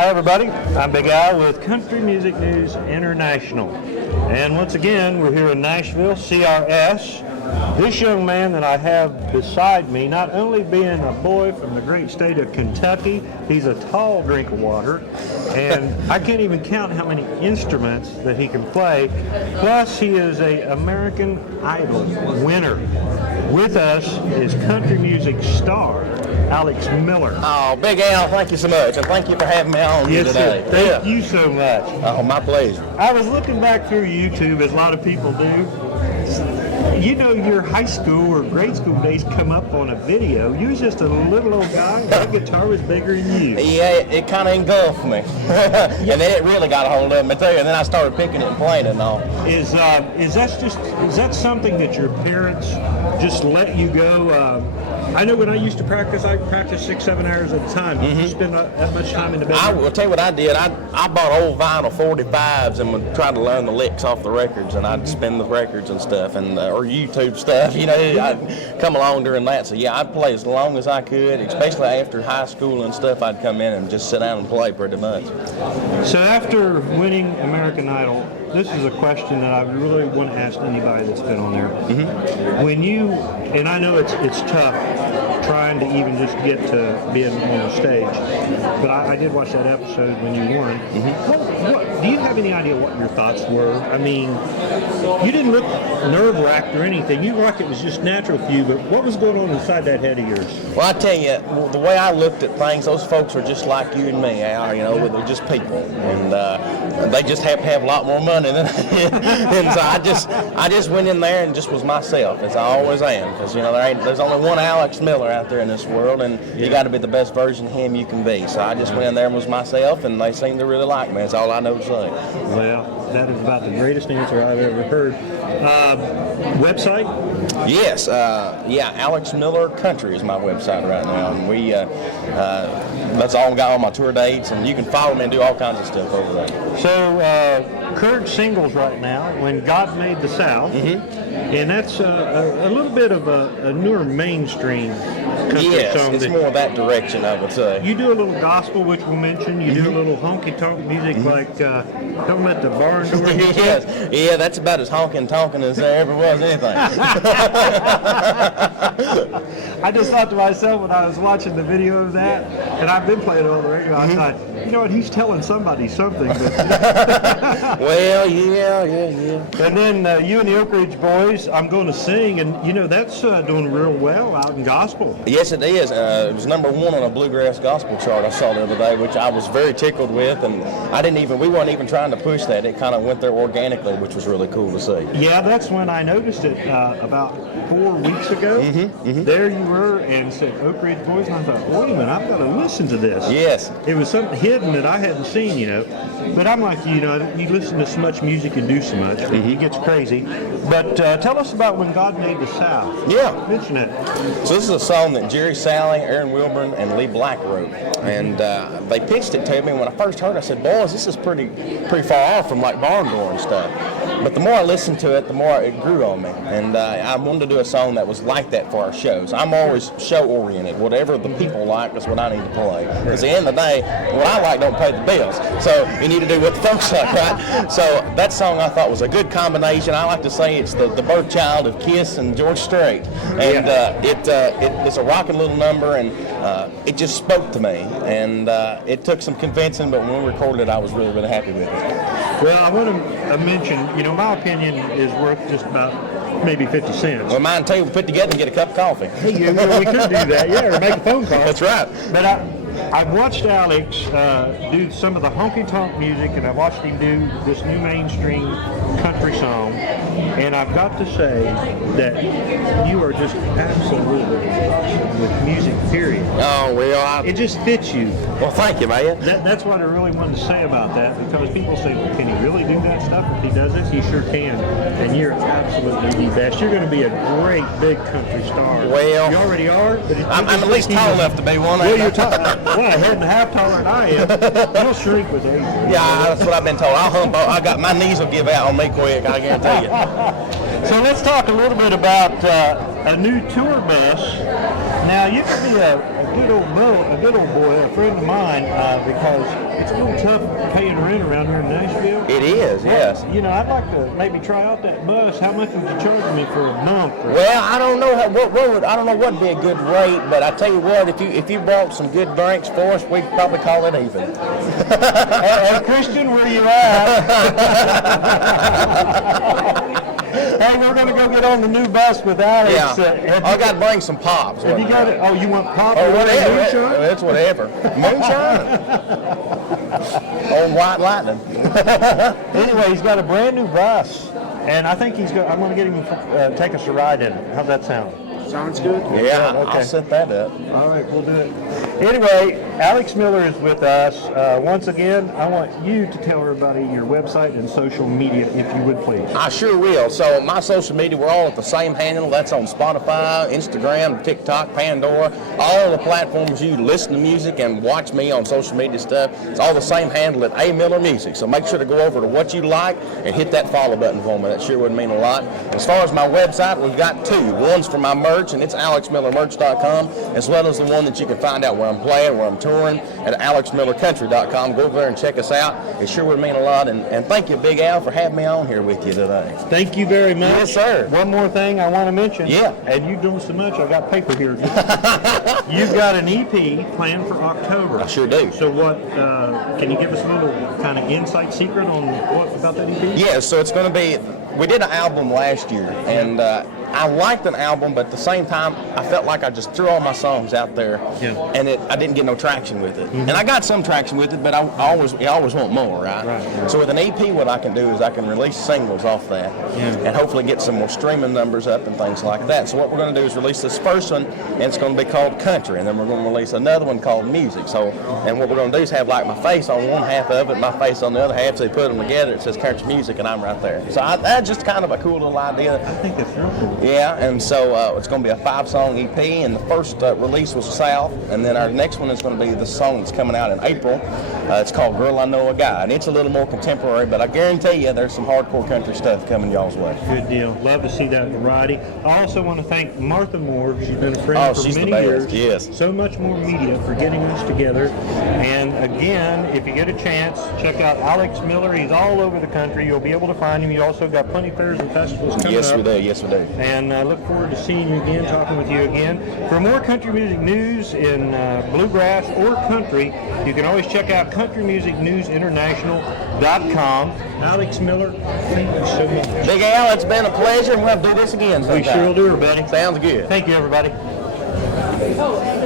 Hi everybody, I'm Big Al with Country Music News International. And once again, we're here in Nashville, CRS. This young man that I have beside me, not only being a boy from the great state of Kentucky, he's a tall drink of water, and I can't even count how many instruments that he can play. Plus, he is an American Idol winner. With us is country music star Alex Miller. Oh, Big Al, thank you so much, and thank you for having me on here today. Thank you so much. Oh, my pleasure. I was looking back through YouTube, as a lot of people do. You know, your high school or grade school days come up on a video. You was just a little old guy, and that guitar was bigger than you. Yeah, it kind of engulfed me. And then it really got a hold of me, too, and then I started picking it and playing it and all. Is that something that your parents just let you go? I know when I used to practice, I practiced 6-7 hours at a time. Did you spend that much time in the bedroom? I will tell you what I did. I bought old vinyl 45s and would try to learn the licks off the records, and I'd spin the records and stuff, and or YouTube stuff. You know, I'd come along during that. So yeah, I'd play as long as I could, especially after high school and stuff. I'd come in and just sit down and play pretty much. So after winning American Idol, this is a question that I really want to ask anybody that's been on there. When you, and I know it's tough trying to even just get to being on the stage, but I did watch that episode when you won. What, do you have any idea what your thoughts were? I mean, you didn't look nerve-wracked or anything. You looked like it was just natural for you, but what was going on inside that head of yours? Well, I tell you, the way I looked at things, those folks are just like you and me, Al, you know, they're just people, and they just have to have a lot more money than and so I just went in there and just was myself, as I always am, because, you know, there's only one Alex Miller out there in this world, and you got to be the best version of him you can be. So I just went in there and was myself, and they seemed to really like me. That's all I know to say. Well, that is about the greatest answer I've ever heard. Website? Yes, yeah, Alex Miller Country is my website right now, and we that's all got on my tour dates, and you can follow me and do all kinds of stuff over there. So current singles right now, When God Made the South, and that's a little bit of a newer mainstream country song. Yes, it's more that direction, I would say. You do a little gospel, which we'll mention. You do a little honky-tonk music, like Don't Let the Barn Door Get You. Yes, yeah, that's about as honky-tonkin' as there ever was anything. I just thought to myself when I was watching the video of that, and I've been playing it on the radio, I thought, you know what, he's telling somebody something. But, well, yeah. And then you and the Oak Ridge Boys, I'm Going to Sing, and you know, that's doing real well out in gospel. Yes, it is. It was #1 on a Bluegrass gospel chart I saw the other day, which I was very tickled with, and we weren't even trying to push that. It kind of went there organically, which was really cool to see. Yeah, that's when I noticed it about 4 weeks ago. There you were, and said Oak Ridge Boys, and I thought, wait a minute, I've got to listen to this. Yes. It was something hidden that I hadn't seen, you know. But I'm like, you know, you listen to so much music and do so much, it gets crazy. But tell us about When God Made the South. Yeah. Mention it. So this is a song that Jerry Salley, Aaron Wilburn, and Lee Black wrote. And they pitched it to me, and when I first heard it, I said, boys, this is pretty far off from like barn door and stuff. But the more I listened to it, the more it grew on me. And I wanted to do a song that was like that for our shows. I'm always show-oriented. Whatever the people like is what I need to play. Because at the end of the day, what I like don't pay the bills. So you need to do what the folks like, right? So that song I thought was a good combination. I like to say it's the birth child of Kiss and George Strait. And it's a rocking little number, and it just spoke to me. And it took some convincing, but when we recorded it, I was really, really happy with it. Well, I want to mention, you know, my opinion is worth just about maybe 50 cents. Well, mine too. We put together and get a cup of coffee. Hey, you know, we could do that, yeah, or make a phone call. That's right. But I watched Alex do some of the honky-tonk music, and I watched him do this new mainstream country song, and I've got to say that you are just absolutely awesome with music, period. Oh, well, it just fits you. Well, thank you, man. That's what I really wanted to say about that, because people say, well, can he really do that stuff? If he does this, he sure can. And you're absolutely the best. You're going to be a great big country star. Well, you already are. But I'm at least tall enough to be one. Well, you're a head and a half taller than I am. You'll shrink with age. Yeah, that's what I've been told. I got my knees will give out on me quick, I guarantee you. So let's talk a little bit about a new tour bus. Now, you can be a good old boy, a friend of mine, because it's a little tough paying rent around here in Nashville. It is, yes. You know, I'd like to maybe try out that bus. How much would you charge me for a month? Well, I don't know I don't know what would be a good rate, but I tell you what, if you brought some good drinks for us, we'd probably call it even. Hey, Christian, where you at? Hey, we're going to go get on the new bus with Alex. Yeah. I got to bring some pops. Have you got it? Oh, you want pop or whatever? Moonshine? It's whatever. Moonshine. Old white lightning. Anyway, he's got a brand new bus, and I think I'm going to get him to take us a ride in it. How's that sound? Sounds good. Yeah, okay. I'll set that up. All right, we'll do it. Anyway, Alex Miller is with us. Once again, I want you to tell everybody your website and social media, if you would please. I sure will. So my social media, we're all at the same handle. That's on Spotify, Instagram, TikTok, Pandora, all the platforms you listen to music and watch me on social media stuff. It's all the same handle at A Miller Music. So make sure to go over to what you like and hit that follow button for me. That sure would mean a lot. As far as my website, we've got two. One's for my merch, and it's alexmillermerch.com, as well as the one that you can find out where I'm playing, where I'm touring, at alexmillercountry.com. Go over there and check us out. It sure would mean a lot. And thank you, Big Al, for having me on here with you today. Thank you very much. Yes, sir. One more thing I want to mention. Yeah. And you doing so much, I've got paper here. You've got an EP planned for October. I sure do. So what, can you give us a little kind of inside secret on what about that EP? Yeah, so it's going to be, we did an album last year, and I liked an album, but at the same time, I felt like I just threw all my songs out there, and I didn't get no traction with it. Mm-hmm. And I got some traction with it, but I always want more, right? So with an EP, what I can do is I can release singles off that, and hopefully get some more streaming numbers up and things like that. So what we're going to do is release this first one, and it's going to be called Country, and then we're going to release another one called Music. So, and what we're going to do is have like my face on one half of it, my face on the other half, so they put them together, it says Country Music, and I'm right there. So that's just kind of a cool little idea. I think that's real cool. Yeah, and so it's going to be a 5-song EP, and the first release was South, and then our next one is going to be the song that's coming out in April. It's called Girl, I Know a Guy, and it's a little more contemporary, but I guarantee you there's some hardcore country stuff coming y'all's way. Good deal. Love to see that variety. I also want to thank Martha Moore. She's been a friend for many years. Yes. So Much More Media for getting us together. And again, if you get a chance, check out Alex Miller. He's all over the country. You'll be able to find him. You also got plenty of fairs and festivals coming up. Yes, we do. Yes, we do. And I look forward to seeing you again, talking with you again. For more country music news in bluegrass or country, you can always check out countrymusicnewsinternational.com. Alex Miller, thank you so much. Big Al, it's been a pleasure, and we'll have to do this again sometime. We sure will do, everybody. Sounds good. Thank you, everybody.